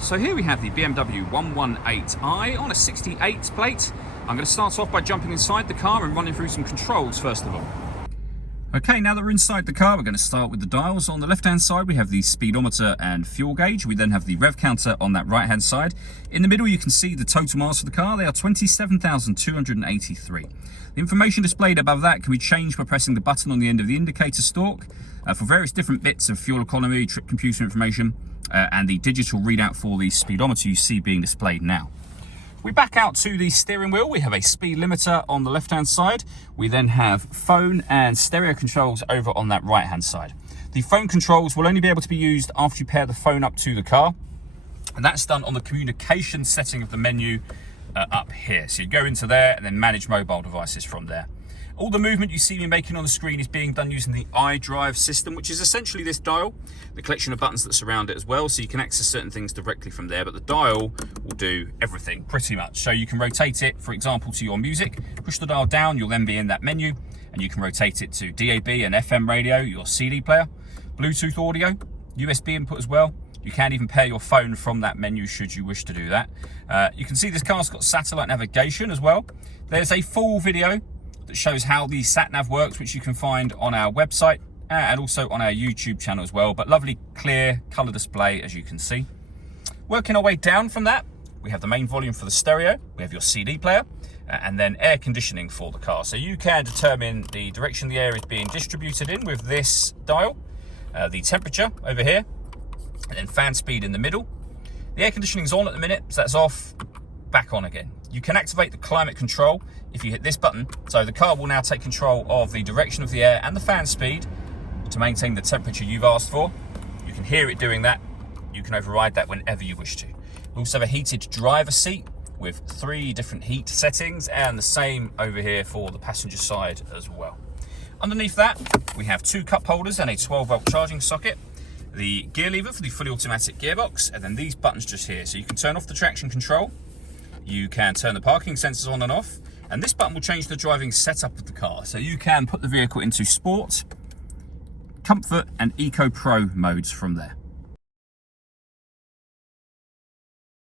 So here we have the BMW 118i on a 68 plate. I'm going to start off by jumping inside the car and running through some controls first of all. Okay, now that we're inside the car, we're going to start with the dials. On the left-hand side, we have the speedometer and fuel gauge. We then have the rev counter on that right-hand side. In the middle, you can see the total miles for the car. They are 27,283. The information displayed above that can be changed by pressing the button on the end of the indicator stalk for various different bits of fuel economy, trip computer information, and the digital readout for the speedometer you see being displayed now. We back out to the steering wheel. We have a speed limiter on the left-hand side. We then have phone and stereo controls over on that right-hand side. The phone controls will only be able to be used after you pair the phone up to the car, and that's done on the communication setting of the menu up here. So you go into there and then manage mobile devices from there. All the movement you see me making on the screen is being done using the Idrive system, which is essentially this dial, the collection of buttons that surround it as well, so you can access certain things directly from there, but the dial will do everything pretty much. So you can rotate it, for example, to your music, push the dial down, you'll then be in that menu, and you can rotate it to DAB and FM radio, your CD player, Bluetooth audio, USB input as well. You can even pair your phone from that menu should you wish to do that. You can see this car's got satellite navigation as well. There's a full video that shows how the sat-nav works, which you can find on our website and also on our YouTube channel as well, but lovely clear colour display as you can see. Working our way down from that, we have the main volume for the stereo, we have your CD player, and then air conditioning for the car. So you can determine the direction the air is being distributed in with this dial, the temperature over here, and then fan speed in the middle. The air conditioning is on at the minute, so that's off, back on again. You can activate the climate control if you hit this button, so the car will now take control of the direction of the air and the fan speed to maintain the temperature you've asked for. You can hear it doing that. You can override that whenever you wish to. We also have a heated driver seat with 3 different heat settings, and the same over here for the passenger side as well. Underneath that, we have 2 cup holders and a 12-volt charging socket, the gear lever for the fully automatic gearbox, and then these buttons just here. So you can turn off the traction control, you can turn the parking sensors on and off, and this button will change the driving setup of the car. So you can put the vehicle into sport, comfort and eco pro modes from there.